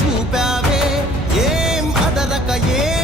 చూపావే? ఏం అదరక ఏం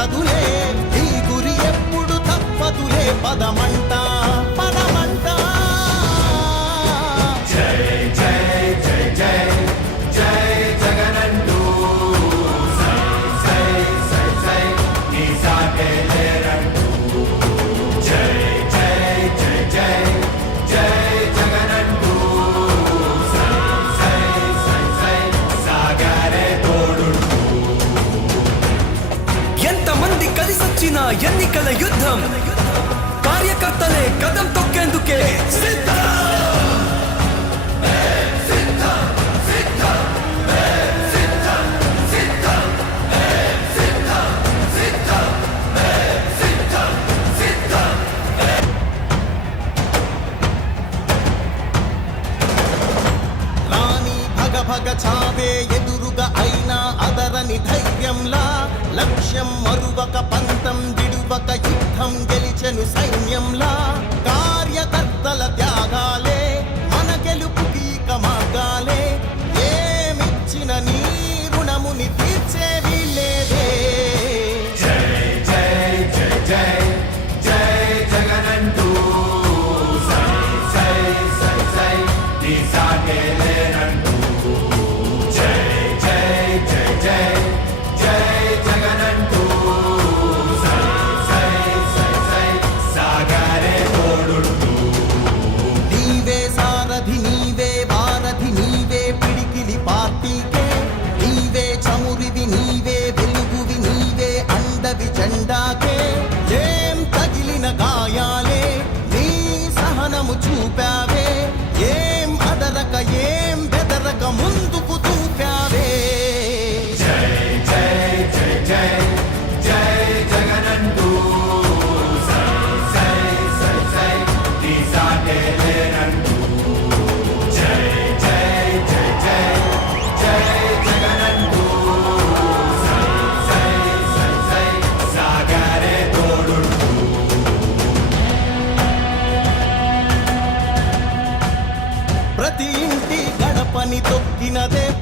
తప్పదులే నీ గురి ఎప్పుడు తప్పదులే పదమంటా युद्धम कार्यकर्तले कदम तो చెను సైన్యంలా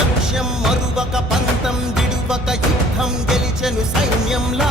లక్ష్యం మరువక పంతం విడువక యుద్ధం గెలిచెను సైన్యంలా.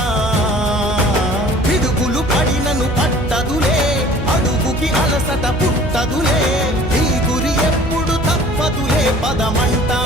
పడినను పట్టదులే. అడుగుకి అలసట పుట్టదులే. ఈ గురి ఎప్పుడు తప్పదులే. పదమంటా